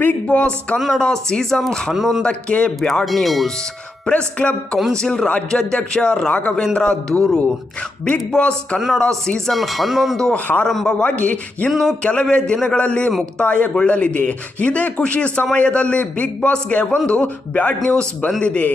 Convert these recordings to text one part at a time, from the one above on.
Big boss Kannada season 11ಕ್ಕೆ bad news. Press club council ರಾಜ್ಯಾಧ್ಯಕ್ಷ ರಾಘವೇಂದ್ರ ದೂರು. ಬಿಗ್ ಬಾಸ್ ಕನ್ನಡ ಸೀಸನ್ 11 ಆರಂಭವಾಗಿ ಇನ್ನು ಕೆಲವೇ ದಿನಗಳಲ್ಲಿ ಮುಕ್ತಾಯಗೊಳ್ಳಲಿದೆ. ಇದೇ ಖುಷಿ ಸಮಯದಲ್ಲಿ ಬಿಗ್ ಬಾಸ್ಗೆ ಒಂದು ಬ್ಯಾಡ್ ನ್ಯೂಸ್ ಬಂದಿದೆ.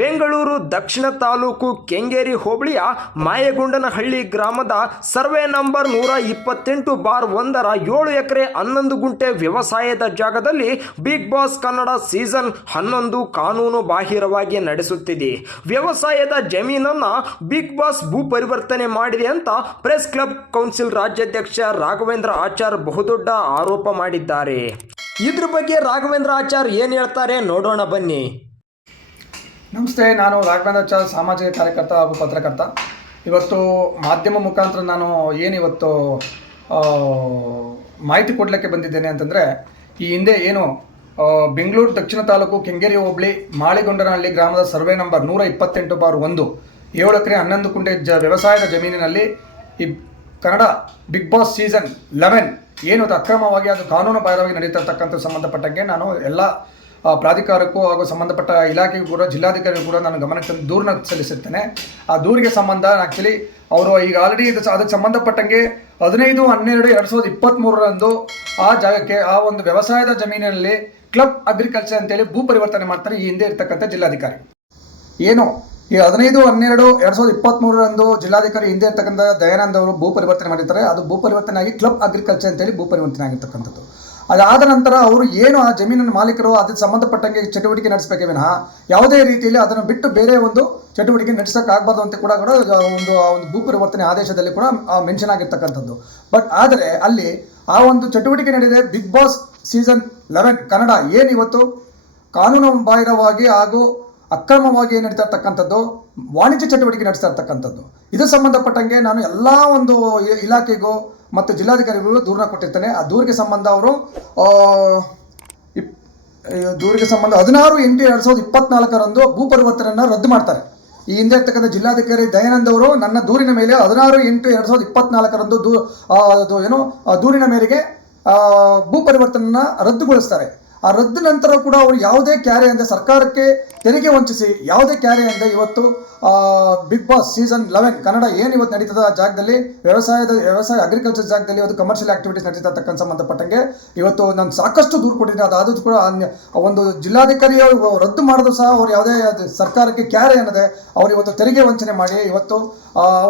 ಬೆಂಗಳೂರು ದಕ್ಷಿಣ ತಾಲೂಕು ಕೆಂಗೇರಿ ಹೋಬಳಿಯ ಮಾಯಗೊಂಡನಹಳ್ಳಿ ಗ್ರಾಮದ ಸರ್ವೆ ನಂಬರ್ 128/1ರ 7 ಎಕರೆ 11 ಗುಂಟೆ ವ್ಯವಸಾಯದ ಜಾಗದಲ್ಲಿ ಬಿಗ್ ಬಾಸ್ ಕನ್ನಡ ಸೀಸನ್ 11 ಕಾನೂನು ಬಾಹಿರವಾಗಿ ನಡೆಸುತ್ತಿದೆ. ವ್ಯವಸಾಯದ ಜಮೀನನ್ನ ಬಿಗ್ ಬಾಸ್ ಭೂ ಪರಿವರ್ತನೆ ಮಾಡಿದೆ ಅಂತ ಪ್ರೆಸ್ ಕ್ಲಬ್ ಕೌನ್ಸಿಲ್ ರಾಜ್ಯಾಧ್ಯಕ್ಷ ರಾಘವೇಂದ್ರ ಆಚಾರ್ ಬಹುದೊಡ್ಡ ಆರೋಪ ಮಾಡಿದ್ದಾರೆ. ಇದ್ರ ಬಗ್ಗೆ ರಾಘವೇಂದ್ರ ಆಚಾರ್ ಏನು ಹೇಳ್ತಾರೆ ನೋಡೋಣ ಬನ್ನಿ. ನಮಸ್ತೆ, ನಾನು ರಾಘವೇಂದ್ರ ಆಚಾರ್, ಸಾಮಾಜಿಕ ಕಾರ್ಯಕರ್ತ ಹಾಗೂ ಪತ್ರಕರ್ತ. ಇವತ್ತು ಮಾಧ್ಯಮ ಮುಖಾಂತರ ನಾನು ಏನಿವತ್ತು ಮಾಹಿತಿ ಕೊಡಲಿಕ್ಕೆ ಬಂದಿದ್ದೇನೆ ಅಂತಂದರೆ, ಈ ಹಿಂದೆ ಏನು ಬೆಂಗಳೂರು ದಕ್ಷಿಣ ತಾಲೂಕು ಕೆಂಗೇರಿ ಹೋಬಳಿ ಮಾಳಿಗೊಂಡನಹಳ್ಳಿ ಗ್ರಾಮದ ಸರ್ವೆ ನಂಬರ್ 128/1 7 ಎಕರೆ 11 ಗುಂಟೆ ವ್ಯವಸಾಯದ ಜಮೀನಿನಲ್ಲಿ ಈ ಕನ್ನಡ ಬಿಗ್ ಬಾಸ್ ಸೀಸನ್ 11 ಏನು ಅಕ್ರಮವಾಗಿ ಅದು ಕಾನೂನು ಬಾಹಿರವಾಗಿ ನಡೀತಿರ್ತಕ್ಕಂಥ ಸಂಬಂಧಪಟ್ಟಂಗೆ ನಾನು ಎಲ್ಲ ಪ್ರಾಧಿಕಾರಕ್ಕೂ ಹಾಗೂ ಸಂಬಂಧಪಟ್ಟ ಇಲಾಖೆಗೂ ಕೂಡ ಜಿಲ್ಲಾಧಿಕಾರಿಗೂ ಕೂಡ ನಾನು ಗಮನಕ್ಕೆ ತಂದು ದೂರನ್ನ ಸಲ್ಲಿಸಿರ್ತೇನೆ. ಆ ದೂರಿಗೆ ಸಂಬಂಧ ಆ್ಯಕ್ಚುಲಿ ಅವರು ಈಗ ಆಲ್ರೆಡಿ ಅದಕ್ಕೆ ಸಂಬಂಧಪಟ್ಟಂಗೆ 15/12/2023 ಆ ಜಾಗಕ್ಕೆ ಆ ಒಂದು ವ್ಯವಸಾಯದ ಜಮೀನಿನಲ್ಲಿ ಕ್ಲಬ್ ಅಗ್ರಿಕಲ್ಚರ್ ಅಂತೇಳಿ ಭೂ ಪರಿವರ್ತನೆ ಮಾಡ್ತಾರೆ ಈ ಹಿಂದೆ ಇರ್ತಕ್ಕಂಥ ಜಿಲ್ಲಾಧಿಕಾರಿ. ಏನು ಈ 15/12/2023 ಜಿಲ್ಲಾಧಿಕಾರಿ ಹಿಂದೆ ಇರ್ತಕ್ಕಂಥ ದಯಾನಂದ್ ಅವರು ಭೂ ಪರಿವರ್ತನೆ ಮಾಡಿರ್ತಾರೆ. ಅದು ಭೂ ಪರಿವರ್ತನೆ ಆಗಿ ಕ್ಲಬ್ ಅಗ್ರಿಕಲ್ಚರ್ ಅಂತೇಳಿ ಭೂ ಪರಿವರ್ತನೆ ಆಗಿರ್ತಕ್ಕಂಥದ್ದು. ಅದಾದ ನಂತರ ಅವರು ಏನು ಆ ಜಮೀನಿನ ಮಾಲೀಕರು ಅದಕ್ಕೆ ಸಂಬಂಧಪಟ್ಟಂಗೆ ಚಟುವಟಿಕೆ ನಡೆಸಬೇಕೇ ವಿನಃ ಯಾವುದೇ ರೀತಿಯಲ್ಲಿ ಅದನ್ನು ಬಿಟ್ಟು ಬೇರೆ ಒಂದು ಚಟುವಟಿಕೆ ನಡೆಸೋಕ್ಕಾಗಬಾರ್ದು ಅಂತ ಕೂಡ ಒಂದು ಭೂ ಪರಿವರ್ತನೆ ಆದೇಶದಲ್ಲಿ ಕೂಡ ಮೆನ್ಷನ್ ಆಗಿರ್ತಕ್ಕಂಥದ್ದು. ಬಟ್ ಆದರೆ ಅಲ್ಲಿ ಆ ಒಂದು ಚಟುವಟಿಕೆ ನಡೆದಿದೆ. ಬಿಗ್ ಬಾಸ್ ಸೀಸನ್ 11 ಕನ್ನಡ ಏನು ಇವತ್ತು ಕಾನೂನು ಬಾಹಿರವಾಗಿ ಹಾಗೂ ಅಕ್ರಮವಾಗಿ ನಡೀತಾ ಇರ್ತಕ್ಕಂಥದ್ದು ವಾಣಿಜ್ಯ ಚಟುವಟಿಕೆ ನಡೆಸ್ತಾ ಇರ್ತಕ್ಕಂಥದ್ದು. ಇದು ಸಂಬಂಧಪಟ್ಟಂಗೆ ನಾನು ಎಲ್ಲ ಒಂದು ಇಲಾಖೆಗೂ ಮತ್ತು ಜಿಲ್ಲಾಧಿಕಾರಿಗಳು ದೂರನ್ನ ಕೊಟ್ಟಿರ್ತೇನೆ. ಆ ದೂರಿಗೆ ಸಂಬಂಧ ಅವರು 16/8/2024 ಭೂ ಪರಿವರ್ತನೆಯನ್ನು ರದ್ದು ಮಾಡ್ತಾರೆ. ಈ ಹಿಂದೆ ಇರ್ತಕ್ಕಂಥ ಜಿಲ್ಲಾಧಿಕಾರಿ ದಯಾನಂದ್ ಅವರು ನನ್ನ ದೂರಿನ ಮೇಲೆ 16/8/2024 ದೂರಿನ ಮೇರೆಗೆ ಭೂ ಪರಿವರ್ತನೆಯನ್ನು ರದ್ದುಗೊಳಿಸ್ತಾರೆ. ಆ ರದ್ದು ನಂತರ ಕೂಡ ಅವರು ಯಾವುದೇ ಕ್ಯಾರೆ ಅಂದರೆ ಸರ್ಕಾರಕ್ಕೆ ತೆರಿಗೆ ವಂಚಿಸಿ ಯಾವುದೇ ಕ್ಯಾರೆ ಅಂದರೆ ಇವತ್ತು ಬಿಗ್ ಬಾಸ್ ಸೀಸನ್ 11 ಕನ್ನಡ ಏನು ಇವತ್ತು ನಡೀತದ ಜಾಗದಲ್ಲಿ ವ್ಯವಸಾಯ ಅಗ್ರಿಕಲ್ಚರ್ ಜಾಗದಲ್ಲಿ ಇವತ್ತು ಕಮರ್ಷಿಯಲ್ ಆಕ್ಟಿವಿಟೀಸ್ ನಡೀತಕ್ಕಂಥ ಸಂಬಂಧಪಟ್ಟಂಗೆ ಇವತ್ತು ನಾನು ಸಾಕಷ್ಟು ದೂರು ಕೊಟ್ಟಿದ್ದೆ. ಅದಾದರೂ ಕೂಡ ಒಂದು ಜಿಲ್ಲಾಧಿಕಾರಿ ರದ್ದು ಮಾಡೋದು ಸಹ ಅವ್ರು ಯಾವುದೇ ಸರ್ಕಾರಕ್ಕೆ ಕ್ಯಾರೆ ಅನ್ನದೆ ಅವ್ರು ಇವತ್ತು ತೆರಿಗೆ ವಂಚನೆ ಮಾಡಿ ಇವತ್ತು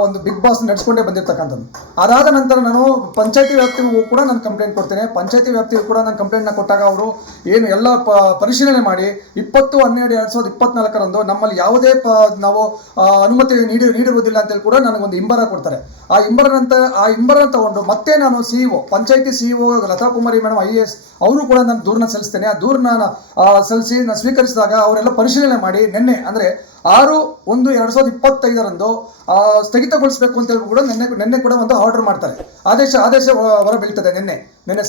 ಒಂದು ಬಿಗ್ ಬಾಸ್ ನಡೆಸ್ಕೊಂಡೇ ಬಂದಿರತಕ್ಕಂಥದ್ದು. ಅದಾದ ನಂತರ ನಾನು ಪಂಚಾಯತಿ ವ್ಯಾಪ್ತಿಗೂ ಕೂಡ ನಾನು ಕಂಪ್ಲೇಂಟ್ ಕೊಡ್ತೇನೆ. ಪಂಚಾಯತಿ ವ್ಯಾಪ್ತಿಗೂ ಕೂಡ ನಾನು ಕಂಪ್ಲೇಂಟ್ನ ಕೊಟ್ಟಾಗ ಅವರು ಏನು ಎಲ್ಲ ಪರಿಶೀಲನೆ ಮಾಡಿ 20/12/2024 ನಮ್ಮಲ್ಲಿ ಯಾವುದೇ ನಾವು ಅನುಮತಿ ನೀಡಿರುವುದಿಲ್ಲ ಅಂತೇಳಿ ಕೂಡ ನನಗೊಂದು ಇಂಬರ ಕೊಡ್ತಾರೆ. ಆ ಇಂಬರನ ತಗೊಂಡು ಮತ್ತೆ ನಾನು ಪಂಚಾಯತಿ ಸಿಇಒ ಲತಾ ಕುಮಾರಿ ಮೇಡಮ್ IAS ಅವರು ಕೂಡ ನಾನು ದೂರನ್ನ ಸಲ್ಲಿಸ್ತೇನೆ. ಆ ದೂರನ್ನ ಸಲ್ಲಿಸಿ ನಾನು ಸ್ವೀಕರಿಸಿದಾಗ ಅವರೆಲ್ಲ ಪರಿಶೀಲನೆ ಮಾಡಿ ನಿನ್ನೆ ಅಂದರೆ 6/1/2025 ಸ್ಥಗಿತಗೊಳಿಸಬೇಕು ಅಂತ ಹೇಳಿ ಕೂಡ ನಿನ್ನೆ ಕೂಡ ಒಂದು ಆರ್ಡರ್ ಮಾಡ್ತಾರೆ. ಆದೇಶ ಹೊರ ಬೀಳ್ತದೆ. ನಿನ್ನೆ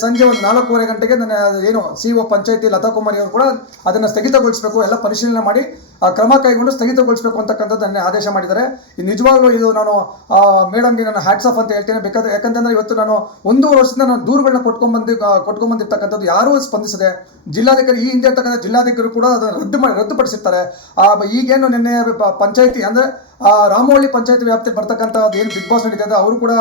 ಸಂಜೆ ಒಂದು 4:15 ಗಂಟೆಗೆ ನನ್ನ ಏನು ಸಿಇಒ ಪಂಚಾಯತಿ ಲತಾ ಕುಮಾರಿ ಅವರು ಕೂಡ ಅದನ್ನು ಸ್ಥಗಿತಗೊಳಿಸಬೇಕು, ಎಲ್ಲ ಪರಿಶೀಲನೆ ಮಾಡಿ ಕ್ರಮ ಕೈಗೊಂಡು ಸ್ಥಗಿತಗೊಳಿಸಬೇಕು ಅಂತಕ್ಕಂಥದ್ದು ನನ್ನ ಆದೇಶ ಮಾಡಿದ್ದಾರೆ. ನಿಜವಾಗ್ಲೂ ಇದು ನಾನು ಮೇಡಮ್ಗೆ ನಾನು ಹ್ಯಾಟ್ಸ್ ಆಫ್ ಅಂತ ಹೇಳ್ತೇನೆ. ಯಾಕಂತಂದ್ರೆ ಇವತ್ತು ನಾನು 1.5 ವರ್ಷದಿಂದ ನಾನು ದೂರುಗಳನ್ನ ಕೊಟ್ಕೊಂಡ್ಬಂದಿರ್ತಕ್ಕಂಥದ್ದು ಯಾರೂ ಸ್ಪಂದಿಸದೆ ಜಿಲ್ಲಾಧಿಕಾರಿ ಈ ಹಿಂದೆ ಇರ್ತಕ್ಕಂಥ ಜಿಲ್ಲಾಧಿಕಾರಿ ಕೂಡ ಅದನ್ನು ರದ್ದುಪಡಿಸಿರ್ತಾರೆ. ಈಗೇನು ನಿನ್ನೆ ಪಂಚಾಯತಿ ಅಂದರೆ ರಾಮವಳ್ಳಿ ಪಂಚಾಯತಿ ವ್ಯಾಪ್ತಿಯಲ್ಲಿ ಬರ್ತಕ್ಕಂಥದ್ದು ಏನು ಬಿಗ್ ಬಾಸ್ ನಡೀತದೆ ಅವರು ಕೂಡ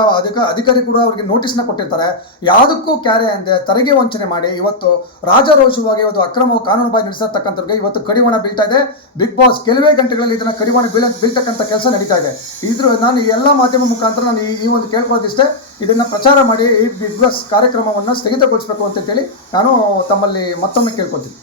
ಅಧಿಕಾರಿ ಕೂಡ ಅವರಿಗೆ ನೋಟಿಸ್ನ ಕೊಟ್ಟಿರ್ತಾರೆ. ಯಾವುದಕ್ಕೂ ಕ್ಯಾರೆ ಅಂದೆ ತೆರಿಗೆ ವಂಚನೆ ಮಾಡಿ ಇವತ್ತು ರಾಜಾರೋಷವಾಗಿ ಇವತ್ತು ಅಕ್ರಮ ಕಾನೂನು ಬಾಯಿ ನಡೆಸಿರ್ತಕ್ಕಂಥವ್ರಿಗೆ ಇವತ್ತು ಕಡಿವಾಣ ಬೀಳ್ತಾ ಇದೆ. ಬಿಗ್ ಬಾಸ್ ಕೆಲವೇ ಗಂಟೆಗಳಲ್ಲಿ ಇದನ್ನು ಕಡಿವಾಣ ಬೀಳ್ತಕ್ಕಂಥ ಕೆಲಸ ನಡೀತಾ ಇದೆ. ನಾನು ಎಲ್ಲ ಮಾಧ್ಯಮ ಮುಖಾಂತರ ನಾನು ಈ ಒಂದು ಕೇಳ್ಕೊಳ್ಳೋದಿಷ್ಟೇ, ಇದನ್ನು ಪ್ರಚಾರ ಮಾಡಿ ಈ ಬಿಗ್ ಬಾಸ್ ಕಾರ್ಯಕ್ರಮವನ್ನು ಸ್ಥಗಿತಗೊಳಿಸಬೇಕು ಅಂತೇಳಿ ನಾನು ತಮ್ಮಲ್ಲಿ ಮತ್ತೊಮ್ಮೆ ಕೇಳ್ಕೊಳ್ತೀನಿ.